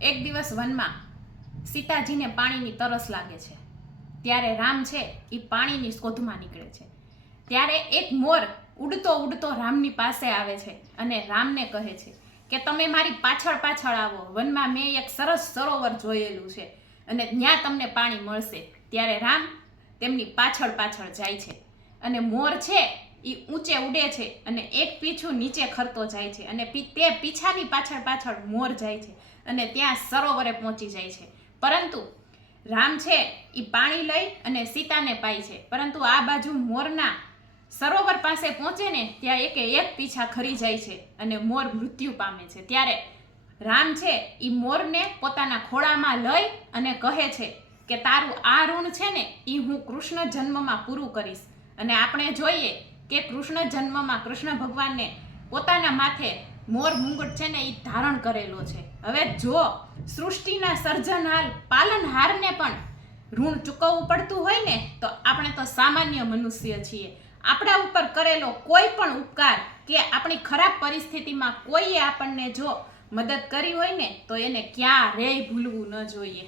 એક દિવસ વનમાં સીતાજીને પાણીની તરસ લાગે છે. ત્યારે રામ છે એ પાણીની શોધમાં નીકળે છે. ત્યારે એક મોર ઉડતો ઉડતો રામની પાસે આવે છે અને રામને કહે છે કે તમે મારી પાછળ પાછળ આવો, વનમાં મેં એક સરસ સરોવર જોયેલું છે અને ત્યાં તમને પાણી મળશે. ત્યારે રામ તેમની પાછળ પાછળ જાય છે અને મોર છે એ ઊંચે ઉડે છે અને એક પીછું નીચે ખરતો જાય છે અને તે પીછાની પાછળ પાછળ મોર જાય છે અને ત્યાં સરોવરે પહોંચી જાય છે. પરંતુ રામ છે એ પાણી લઈ અને સીતાને પાય છે, પરંતુ આ બાજુ મોરના સરોવર પાસે પહોંચે ને ત્યાં એક પીછા ખરી જાય છે અને મોર મૃત્યુ પામે છે. ત્યારે રામ છે એ મોરને પોતાના ખોળામાં લઈ અને કહે છે કે તારું આ ઋણ છે ને એ હું કૃષ્ણ જન્મમાં પૂરું કરીશ. અને આપણે જોઈએ કે કૃષ્ણ જન્મમાં કૃષ્ણ ભગવાનને પોતાના માથે મોર મુંગટ છે ને એ ધારણ કરેલો છે. હવે જો સૃષ્ટિના સર્જનહાર પાલનહારને પણ ઋણ ચૂકવવું પડતું હોય ને તો આપણે તો સામાન્ય મનુષ્ય છીએ. આપણા ઉપર કરેલો કોઈ પણ ઉપકાર કે આપણી ખરાબ પરિસ્થિતિમાં કોઈએ આપણને જો મદદ કરી હોય ને તો એને ક્યારેય ભૂલવું ન જોઈએ.